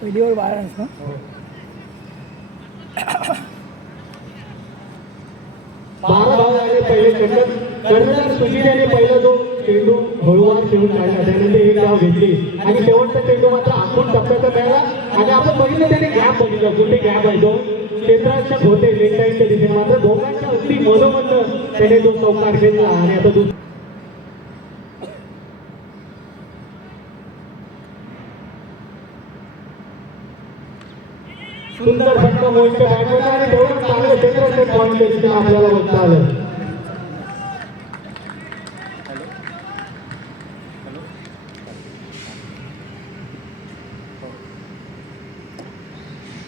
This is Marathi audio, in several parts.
पहिलीवर बाळांस ना बारा धाव झाले पहिले कर्णधार सुजित याने पहिला जो चेंडू हळूवार खेळून काढला त्यानंतर एक धाव घेतली आणि शेवटचा चेंडू मात्र आखून टप्प्याचा मिळाला आणि आपण बघितलं त्याने गॅप बघितलं कुठे गॅप आहे तो क्षेत्ररक्षक होते लेग साईडच्या दिशेने मात्र दोघांच्या अगदी मधोमध त्याने तो चौकार घेतला आणि आता सुंदर फटका मोहितच्या बॅटवर आणि तेवढं चांगलं क्षेत्ररक्षक पॉईंट दिसतं आपल्याला बघता आलं.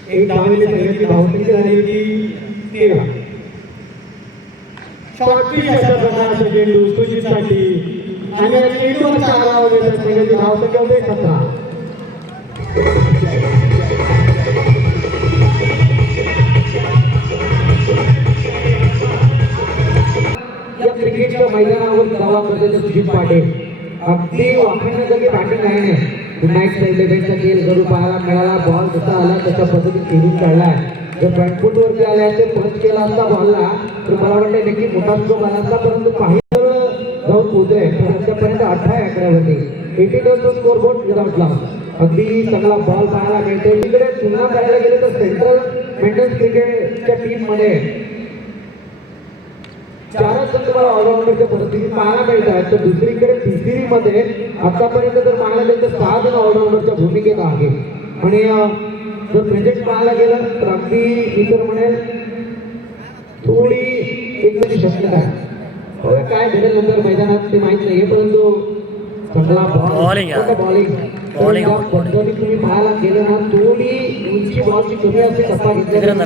एक धावेने पहिल्याची धावसंख्या झाली होती 13. शॉर्टपिच अशा प्रकारचा चेंडू सुजितसाठी आणि चेंडूवर चार वगैरे पहिल्याची धावसंख्या होते 17. या क्रिकेटच्या मैदानावर धावा करण्याचे सुजित पाटील अगदी वापरण्यासाठी बॅटिंग आहे. पुन्हा एक साईड लेव्हलचा खेळ करू पाहायला मिळाला. बॉल जसा आला तशा पद्धतीने फिरून काढलाय. जर बॅटफूट वरती आले असते पंच केला असता बॉलला तर मला वाटतं नक्की मोठा स्ट्रोक आला असता परंतु काही जाऊन पोहोचले पण आतापर्यंत 18 आकड्यावरती 82 स्कोर बोर्ड विदाउट लॉस. अगदी चांगला बॉल पाहायला मिळतो. इकडे तुलना करायला गेले तर सेंट्रल मेंटेन्स क्रिकेटच्या टीम मध्ये चारच तुम्हाला ऑलराऊंडरच्या परिस्थिती पाहायला मिळतात तर दुसरीकडे तिसरी मध्ये आतापर्यंत जर पाहायला गेलं तर 6 जण ऑलराऊंडरच्या भूमिकेत आहे आणि जर प्रेझेंट पाहायला गेलं तर अगदी इतर म्हणेल थोडी एक तरी शक्यता आहे. काय घडेल नंतर मैदानात ते माहित नाही परंतु चांगला बॉलिंग तुम्ही पाहायला गेलं ना थोडी उंची बॉलची कमी असते टप्पा घेतलेला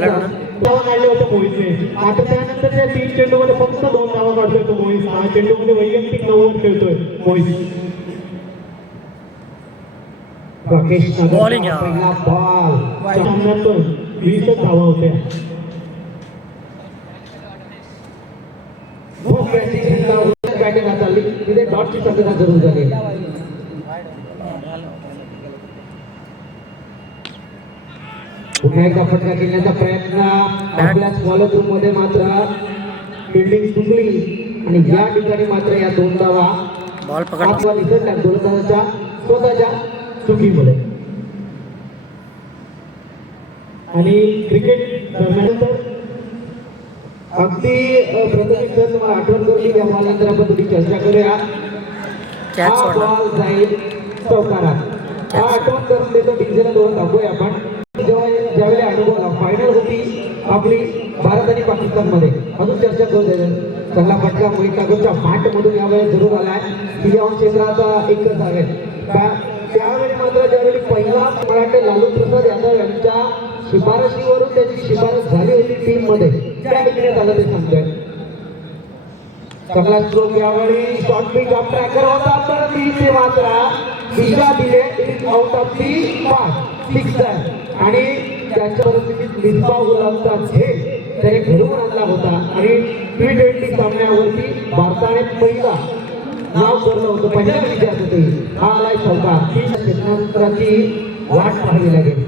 धावा काढले होते मोहितने. आता त्यानंतर त्या 3 चेंडूमध्ये फक्त 2 धावा काढतोय तो मोहित. 6 चेंडूमध्ये वैयक्तिक 90 खेळतोय मोहित. बॉलिंग पहिला बॉल सामन्यातून 20 धावा होत्या. बॅटिंग हाताळली तिथे डॉटची शक्यता जरूर झाली. पुन्हा एकदा फटका खेळण्याचा प्रयत्न आपल्या स्मॉलर रूम मध्ये मात्र फिल्डिंग चुकली आणि या ठिकाणी मात्र या 2 धावा बॉल पकडला दिसत गोलंदाजाच्या स्वतःच्या चुकीमुळे. आणि क्रिकेट दरम्यान अगदी प्रथम सर तुम्हाला आठवण करून या बॉलनंतर आपण थोडी चर्चा करूया. हा बॉल जाईल चौकारात. हा आठवण करून देतो डीजेला 2 दाखवूया आपण. ज्यावेळेला अनुभवला फायनल होती आपली भारत आणि पाकिस्तान मध्ये अजून चर्चा करू द्यायला. चांगला फटका मोहित कागोच्या बॅट मधून यावेळेस जरूर आलाय. सियाओन क्षेत्राचा एकच आहे. त्यावेळी मात्र ज्यावेळी पहिला मराठे लालू प्रसाद यादव यांच्या शिफारशीवरून त्याची शिफारस झाली होती टीम मध्ये त्या विकण्यात आलं ते सांगतोय. चांगला स्ट्रोक यावेळी शॉर्ट पिच ऑफ ट्रॅकर होता तर ती मात्र दिशा दिले आउट ऑफ दी 5 आणि त्याच्या परिस्थितीत निस्बाव गुलाबचा झेल त्याने घडवून आणला होता आणि T20 सामन्यावरती भारताने पहिला नाव करलं होतं. पहिल्या विजयात होते हा आलाय चौका. क्षेत्राची वाट पाहावी लागेल.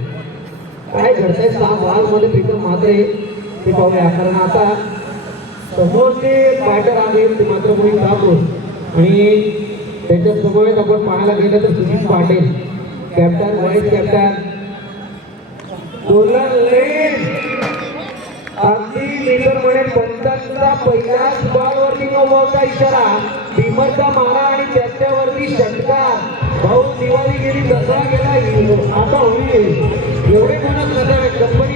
काय घडतंय 6 बॉल मध्ये प्रीतम म्हात्रे ते पाहूया कारण आता समोरचे बॅटर आहेत ते मात्र मोहित कागोज आणि त्याच्या समोर आपण पाहायला गेलं तर Sujit Patil captain vice captain अगदी लीडर म्हणे पंचांचा पहिल्याच बॉलवरती नोबॉलचा इशारा भीमरचा मारा आणि त्याच्यावरती षटकार. भाऊ दिवाळी गेली दसरा गेला आता होईल एवढे म्हणत नसावे कंपनी.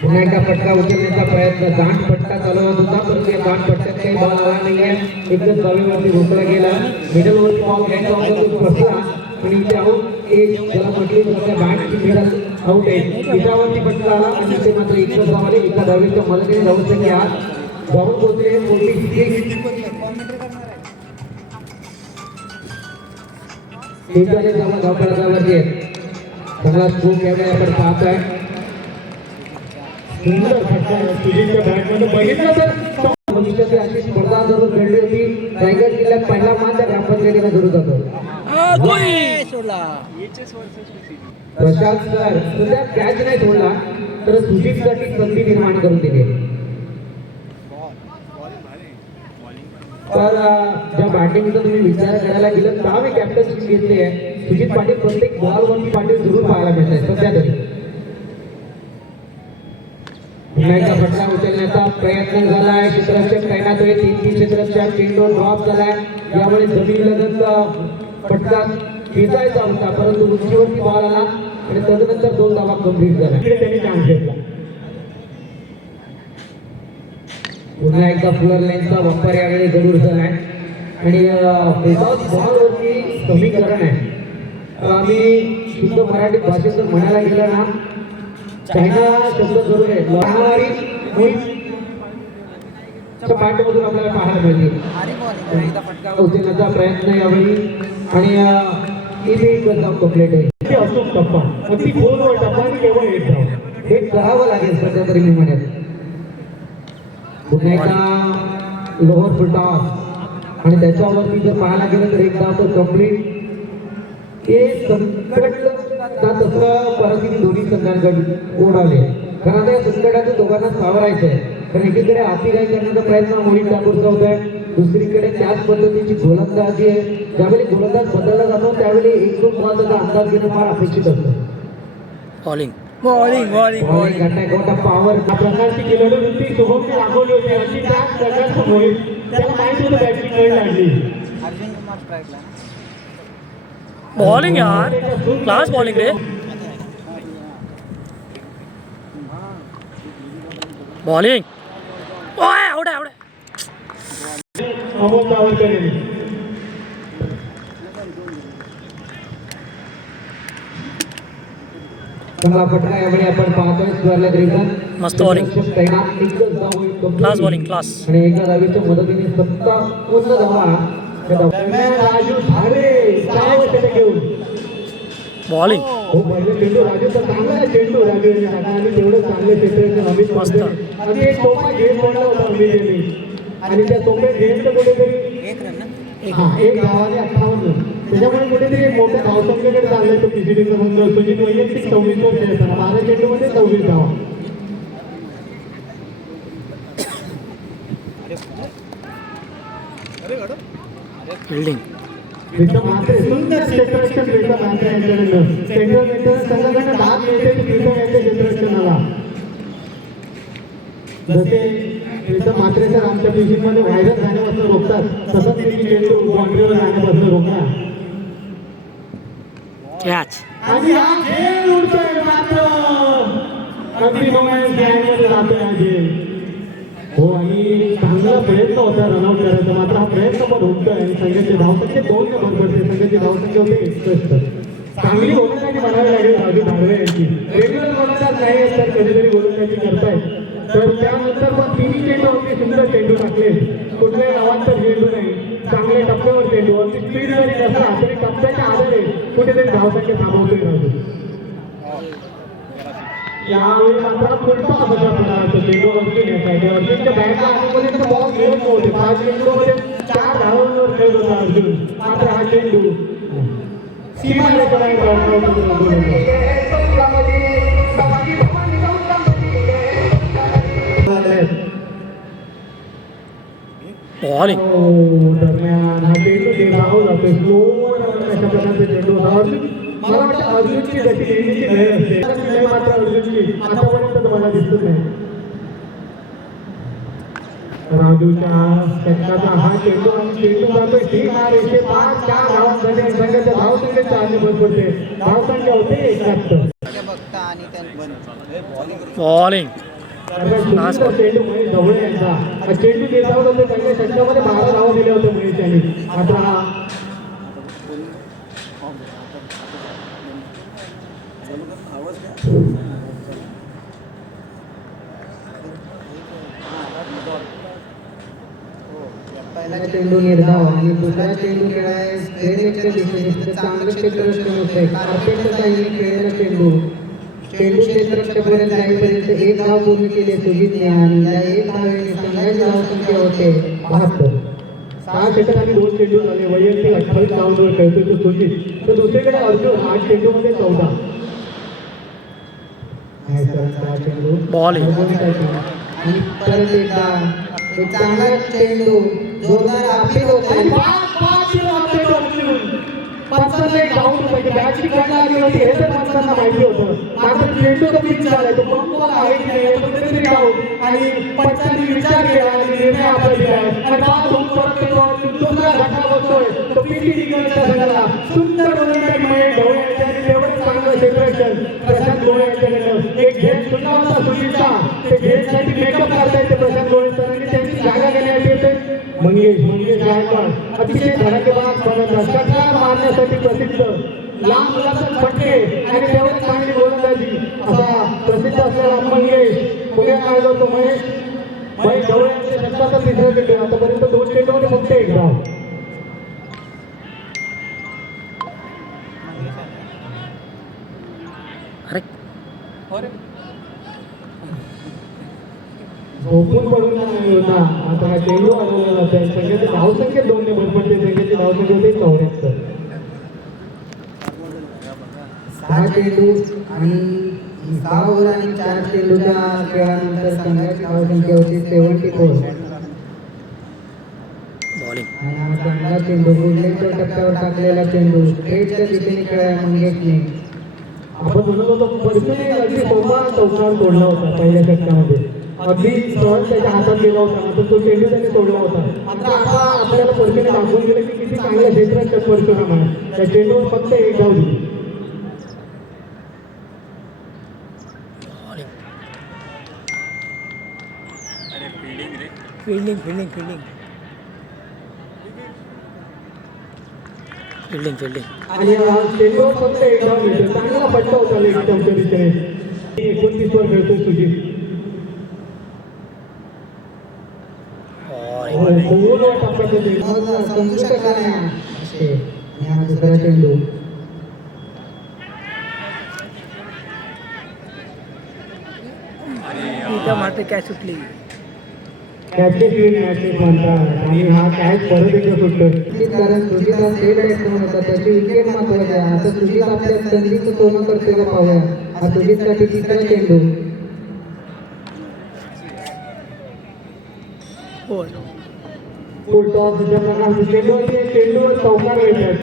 पुन्हा एकदा फटका उचलण्याचा प्रयत्न दांड फटका चालू होत होता परंतु या दांड फटक्यात काही बॉल आला नाहीये. एकदम जागेवरती रोखला गेला. मिडलवरती बॉल घ्यायचा होता तो फसला आणि इथे आऊट एक ज्याला म्हटली तर बॅटची मिडल आऊट आहे. तिच्यावरती फटका आला आणि ते मात्र एकच धावाले एका धावेच्या मदतीने जाऊ शके आज जाऊन पोहोचले. धावपळावरती आहे. चांगला स्ट्रोक यावेळी आपण पाहतोय. सुंदर फटका सुजितच्या बॅटमध्ये बघितलं तर भविष्याची अशी स्पर्धा जरूर घडली होती. रायगड जिल्ह्यात पहिला मान त्या ग्रामपंचायतीला जरूर जातो. प्रशांत सर सध्या कॅच नाही सोडला तर सुजितसाठी संधी निर्माण करून दिली. तर ज्या बॅटिंगचा तुम्ही विचार करायला गेलं तर मी कॅप्टन्सी घेतली आहे. सुजित पाटील प्रत्येक बॉलवरती पाटील जरूर पाहायला मिळत आहे सध्या तरी. पुन्हा एकदा फटका उचलण्याचा प्रयत्न झालाय. क्षेत्ररक्षक तैनात 3 क्षेत्ररक्षक. चेंडू ड्रॉप झालाय. यामुळे जमीन लगत फटका खेचायचा होता परंतु उंचीवरती बॉल आला आणि तदनंतर 2 धावा कंप्लीट झाला. त्यांनी चान्स घेतला. पुन्हा एकदा फुलर लाईनचा वापर यावेळी जरूर झालाय आणि बॉलवरती समीकरण आहे. आम्ही शुद्ध मराठी भाषेत जर म्हणायला गेलं ना चायना शब्द जरूर आहे. लढणारी पाठमधून आपल्याला पाहायला मिळते. उचलण्याचा प्रयत्न यावेळी आणि इथे कंप्लीट आहे. अचूक टप्पा अगदी खोलवर टप्पा आणि केवळ एक धाव हे करावं लागेल सध्या तरी मी म्हणेन. पुन्हा एकदा लोअर फुल टॉस आणि त्याच्यावरती जर पाहायला गेलं तर एक धाव तर कंप्लीट. हे संकट तसं परिस्थिती दोन्ही संघांकडे ओढावले कारण आता या संकटातून दोघांना सावरायचं आहे. कारण एकीकडे हातीघाई करण्याचा प्रयत्न मोहित ठाकूरचा होत आहे. दुसरीकडे त्याच पद्धतीची गोलंदाजी आहे. ज्यावेळी गोलंदाज बदलला जातो त्यावेळी 1-2 बॉलचा अंदाज घेणं फार अपेक्षित असतं. बॉलिंग पॉवर प्रकारची केलेली शुभमने दाखवली होती अशी त्याच प्रकारचं मोहित त्याला माहिती होतं बॅटिंग कधी लागली. बॉलिंग यार क्लास बॉलिंग रे. बॉलिंग ओए आउट आहे. चांगला फटका यावेळी आपण पाहतोय. मस्त बॉलिंग क्लास बॉलिंग क्लास आणि एका धावेच्या मदतीने 57 धावा. राजू धावे घेऊन बॉलिंग हो पहिले चेंडू राजू तर चांगला चेंडू राजू आणि तेवढं चांगले क्षेत्र अमित मस्त आणि एक टोपा घेऊन सोडला होता अमितने आणि त्या टोप्यात घेऊन कुठेतरी एक धावाने 58. त्याच्यामुळे कुठेतरी एक मोठ्या धावसंख्येकडे चाललाय तो पीसीडीचा संघ. सुजित वैयक्तिक 26 वर खेळताना 12 चेंडूमध्ये 26 धावा. फिल्डिंग सुंदर क्षेत्ररक्षण मिळतं मात्र यांच्याकडनं. सेंट्रल मेंटेनन्स संघाकडनं भाग मिळते प्रीतम यांच्या क्षेत्ररक्षणाला. जसे प्रीतम मात्रेसर आमच्या पिचिंगमध्ये व्हायरस जाण्यापासून रोखतात तसंच त्यांनी चेंडू बाउंड्रीवर जाण्यापासून रोखला. कॅच आणि हा खेळ उडतोय मात्र अगदी रोमॅन्स गॅंगमध्ये जातोय हा खेळ. हो आणि चांगला प्रयत्न होता रनआउट करायचा मात्र हा प्रयत्न पण होतोय आणि संघाची धावसंख्या 2 ने भर पडते. संघाची धावसंख्या होते 61. चांगली गोलंदाजी म्हणावी लागेल राजू धाडवे यांची. रेग्युलर गोलंदाज नाही असतात कधीतरी गोलंदाजी करतायत तर त्यानंतर पण 3 चेंडू अगदी सुंदर चेंडू टाकले. कुठल्याही अवांतर चेंडू नाही. चांगल्या टप्प्यावर चेंडू अगदी स्पीड जरी नसला तरी टप्प्याच्या आधारे कुठेतरी धावसंख्या थांबवतोय राजू. यावेळी मात्र फुलटॉस अशा प्रकारचा चेंडू अगदी नेसायचे. अर्जुनच्या बॅटला आजपर्यंत बॉल घेऊन नव्हते. 5 चेंडूमध्ये 4 धावांवर खेळत होता अर्जुन. मात्र हा चेंडू बॉलिंग दरम्यान हा चेंडू राहू जातोय. स्लोवर अशा प्रकारचे चेंडू होता. मला वाटतं अर्जुनची गती नेहमीची वेळ असते मात्र अर्जुनची आतापर्यंत मला दिसत नाही. राजूच्या षटकाचा हा चेंडू जातोय 3 धावांमध्ये संघाच्या धावसंख्येच्या आधी भर पडते. धावसंख्या होते 71. बॉलिंग चेंडू महेश ढवळे यांचा चेंडू देत होते. पहिल्या षटकामध्ये 12 धावा दिल्या होत्या महेश यांनी. मात्र हा पहिला चेंडू निर्धाव आणि दुसरा चेंडू खेळायच्या दिशेने चांगलं क्षेत्ररक्षण होतंय. कार्पेटचा खेळलेला चेंडू क्षेत्ररक्षणापर्यंत जाईपर्यंत 1 धाव पूर्ण केली सुजितने आणि या 1 धावेने संघाची धावसंख्या होते 72. 6 षटक आणि 2 चेंडू झाले. वैयक्तिक 28 धावांवर खेळतोय तो सुजित. तर दुसरीकडे अर्जुन 8 चेंडूमध्ये 14. बॉल आणि परत एकदा एक चांगला चेंडू जोरदार अपील होतोय. पंचांना एक धाव पाहिजे. बॅटची कट लागली होती हे तर पंचांना माहिती होतं. मात्र चेंडू तर पिच झालाय. तो पंपॉल आहे की नाही याचा कुठेतरी डाऊट आणि पंचांनी विचार केला आणि निर्णय आपला दिला आणि बाद होऊन परत तो दुसरा घटना बसतोय. तो पीटी डिग्रीच्या संघाला सुंदर गोलंदाजी महेश ढवळे यांच्याकडे तेवढंच चांगलं सेलिब्रेशन प्रशांत गोळे यांच्याकडनं. एक घेत सुद्धा होता सुजितचा. ते घेतसाठी मेकअप करता येते प्रशांत गोळे सरांनी त्यांची जागा घेण्यात येते. मंगेश गायकवाड अतिशय धडाकेबाज फलंदाज. षटकार मारण्यासाठी प्रसिद्ध. लांब लचक फटके आणि तेवढी चांगली गोलंदाजी असा प्रसिद्ध असलेला मंगेश पुढे काय जातो महेश ढवळे यांच्या षटकाचा तिसरा चेंडू. आतापर्यंत 2 चेंडूमध्ये फक्त 1 धाव. झोपून पडून नाही होता. आता हा चेंडू आलेला त्या संख्येचे धावसंख्येत 2 ने भरपडते. संख्येची धावसंख्या होते 74. 6 चेंडू आणि 6 ओव्हर आणि 4 चेंडूच्या खेळानंतर संघाची धावसंख्या होती 74. आणि हा चांगला चेंडू गुडलेच्या टप्प्यावर टाकलेला चेंडू स्ट्रेटच्या दिशेने खेळाया मंगेशने. आपण म्हणत होतो परफेक्ट अगदी सोपा चौकार तोडला होता पहिल्या षटकामध्ये. अगदी सहज त्याच्या हातात गेला होता. आता तो चेंडू त्याने तोडला होता. आता आपल्याला परफेक्ट दाखवून गेलं की किती चांगल्या क्षेत्रात परशुराम आहे. त्या चेंडूवर फक्त 1 धाव दिली. आणि चेंडूवर फक्त 1 धाव मिळतो. चांगला फटका होता लेगच्या दिशेने. 29 वर खेळतोय सुजित. समजू शकला नाही. हा दुसरा चेंडू काय सुटली कॅचेस म्हणतात आणि हा कॅच परत एकदा सुटतोय. कारण सुजित हा स्टेट बॅट्समन होता. त्याची विकेट महत्वाची आहे. आता सुजित आपल्या संधीचं सोनं करतोय का पाहूया. हा सुजितसाठी तिसरा चेंडू. फुलटॉस चेंडूवर चौकार मिळतात.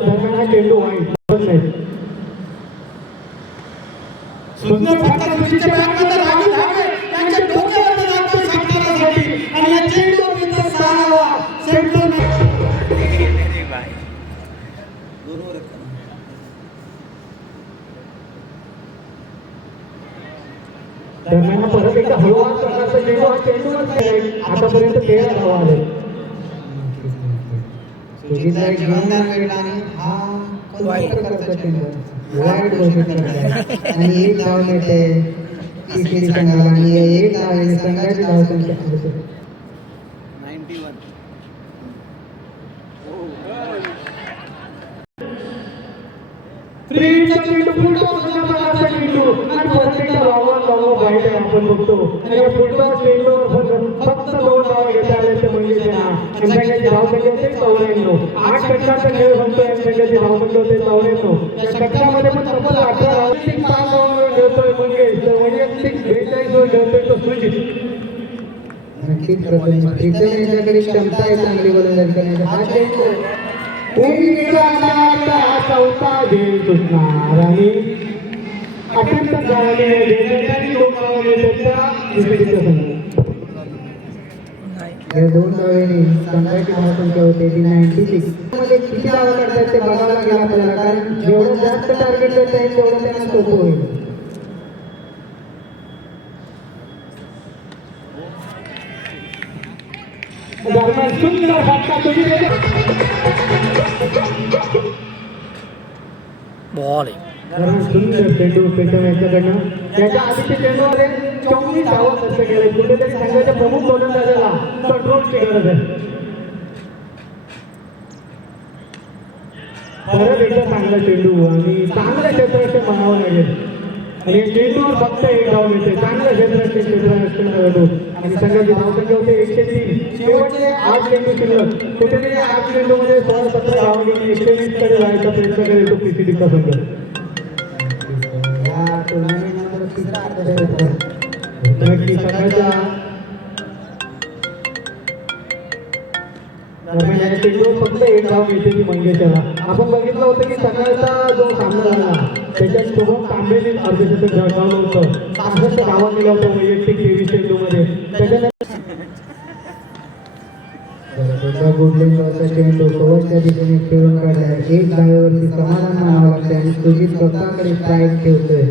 दरम्यान हा चेंडू वाईट नाही. सुंदर फटका सुजितच्या बॅटमध्ये राजू धागे यांच्या डोक्यावर लागतोय षटकारासाठी आणि या चेंडूवर इतर सारावा सेंटर दरम्यान परत एकदा हळूवार प्रकारचा चेंडू. हा चेंडूवर आतापर्यंत 13 धावा आले. सुजितला एक जोरदार भेटला आणि हा कोणत्या प्रकारचा चेंडू वाईट घोषित करतात आणि 1 धाव मिळते केसरी संघाला आणि 1 धाव संघाची धावसंख्या 91. त्रीचा चेंडू फुलटॉस अशा प्रकारचा चेंडू आणि परत एकदा लॉंग बाईट आहे आपण बघतो. आणि या फुलटॉस चेंडूवर फक्त 2 धावा घेता आले ते म्हणजे संघाची धावसंख्या होते 94. 8 षटकांचा खेळ संपतोय. संघाची धावसंख्या होते 94. या षटकामध्ये पण तब्बल 18 धावांची 5 धावांवर खेळतोय मंगेश. तर वैयक्तिक 42 वर खेळतोय तो सुजित. नक्कीच प्रीतम यांच्याकडे क्षमता आहे चांगली गोलंदाजी करण्याची. हा चेंडू चौथा झेल सुटणार आणि अत्यंत या 2 धावेने संघाची धावसंख्या होते ती 96. मध्ये किती धावा करतात ते बघावं लागेल आपल्याला. कारण जेवढं जास्त टार्गेट करता येईल तेवढं त्यांना सोपं होईल. दरम्यान सुंदर फटका सुजित. बॉल सुंदर चेंडू प्रीतम यांच्याकडनं. त्याच्या आधीच्या चेंडूमध्ये 24 धावा खर्च केले. कुठेतरी संघाच्या प्रमुख गोलंदाजाला कंट्रोलची गरज आहे. परत एकदा चांगला चेंडू आणि चांगल्या क्षेत्राचे म्हणावं लागेल. आणि चेंडूवर फक्त एक धाव मिळते. चांगलं क्षेत्र आणि संघाची धावसंख्या होते 103. शेवटचे 8 चेंडू शिल्लक. कुठेतरी 8 चेंडूमध्ये 16-17 धावा घेऊन 120 कडे जायचा प्रयत्न करेल तो पीसीडीचा संघ. या टुर्नामेंटनंतर तिसरा अर्धशतक. नक्की संघाच्या दरम्यान चेंडूवर फक्त एक धाव मिळते ती मंगेशला. आपण बघितलं होतं की सकाळचा जो सामना झाला त्याच्यात शुभम तांबेने अर्धशतक झळकावलं होतं. 66 धावा दिल्या होत्या वैयक्तिक 23 चेंडूमध्ये. त्याच्यानंतर चेंडू शेवटच्या दिशेने खेळून काढला. एक धावेवरती समाधान मानावं लागते आणि सुजित स्वतःकडे स्ट्राईक ठेवतोय.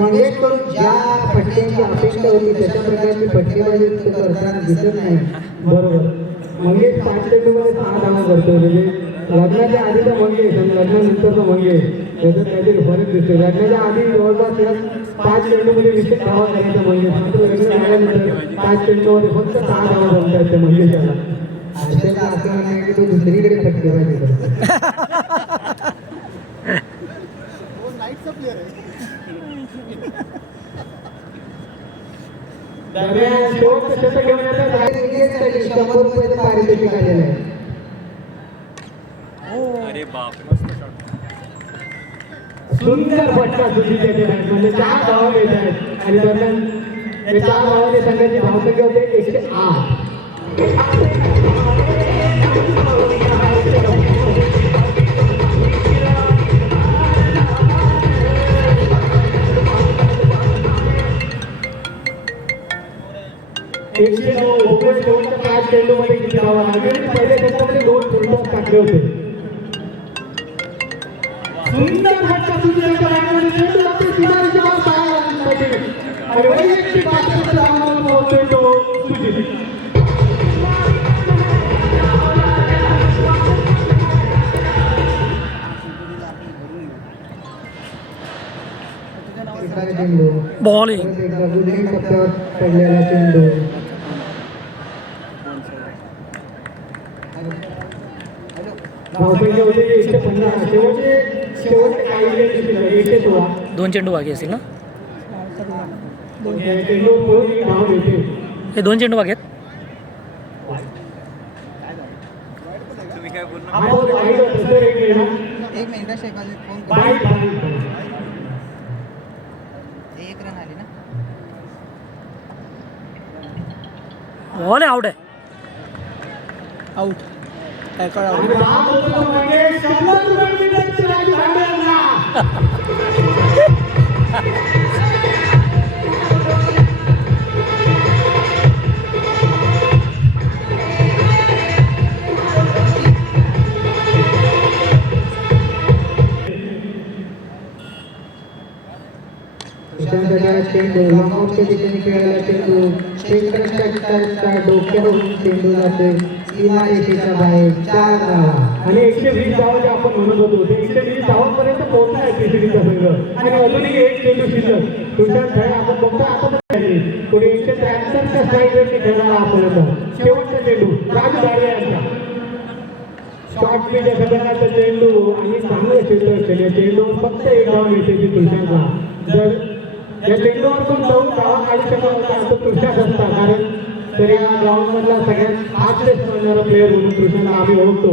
मंगेश कडून ज्या फटक्यांची अपेक्षा होती त्याच्या प्रकारची फटकेबाजी तो करताना दिसत नाही. बरोबर मंगेश 5 चेंडूमध्ये 6 धावा करतोय. म्हणजे लग्नाच्या आधीचा मंगेश आणि लग्नानंतरचा मंगेश याच्यात काहीतरी फरक दिसतोय. लग्नाच्या आधी जवळपास 5 चेंडूमध्ये 20 धावा करायचा मंगेश. मात्र लग्न झाल्यानंतर 5 चेंडूमध्ये फक्त 6 धावा जमतात त्या मंगेशाला. आशाला असं म्हणणं की तो दुसरीकडे फटकेबाजी करतो. दरम्यान शेवटचं शतक घेऊन येतात 100 रुपयाचं पारितोषिक आलेलं आहे. सुंदर फटका सुधीच्या म्हणजे 4 धावा मिळत आहेत आणि दरम्यान या 4 धावाने संघाची धावसंख्या होते 108. शेवटच्या 5 चेंडूमध्ये किती धावा लागेल. पहिल्या षटकामध्ये 2 फुलटॉस टाकले होते. सुंदर फटका सुधीच्या बॅटमध्ये चेंडू जाते किनारीच्या बाहेर आणि वैयक्तिक 65 धावांवर पोहोचतोय तो सुजित. तिसरा चेंडू बॉलिंग एकदा गुजरी टप्प्यावर पडलेला चेंडू. धावसंख्या होते 150. शेवटचे काही चेंडू 116. 2 चेंडू बाकी असतील ना. चेंडू पळून एक धाव मिळते. हे 2 चेंडू बाकी आहेत. आपण वाईट होतं सर एक मिनिट. एक मिनिट शेफाजी फोन बाईट एक रन आली ना. बॉल आउट आहे. आउट काय कळ आउट. आणि धाव होतो तो मंगेश. 100 रन मिळतात राजू भांडेंना. चेंडू लॉंगआउटच्या दिशेने खेळायला चेंडू क्षेत्ररक्षकाच्या डोक्यावरून चेंडू जाते सीमारेषेच्या बाहेर. 4 धावा आणि 120 धावा जे आपण म्हणत होतो ते 120 धावांपर्यंत पोहोचला आहे पीसीडीचा संघ. आणि अजूनही एक चेंडू शिल्लक. तुषार खेळ आपण बघतो आपण कोणी 173च्या स्ट्राईकवरती खेळणारा आपण. शेवटचा चेंडू राजू भांडे यांचा शॉर्ट पिचच्या खतरनाक चेंडू आणि चांगलं क्षेत्र केले. चेंडू फक्त एक धाव मिळते ती तुषारला. जर या चेंडूवर पण 9 धावा काढू शकत होता तो तुषार असता. कारण तर या ग्राउंडमधला सगळ्यात फास्टेस्ट प्लेअर म्हणून तुषारला आम्ही ओळखतो.